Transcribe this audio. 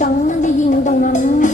จังนั่งได้ยิงตรงนั้น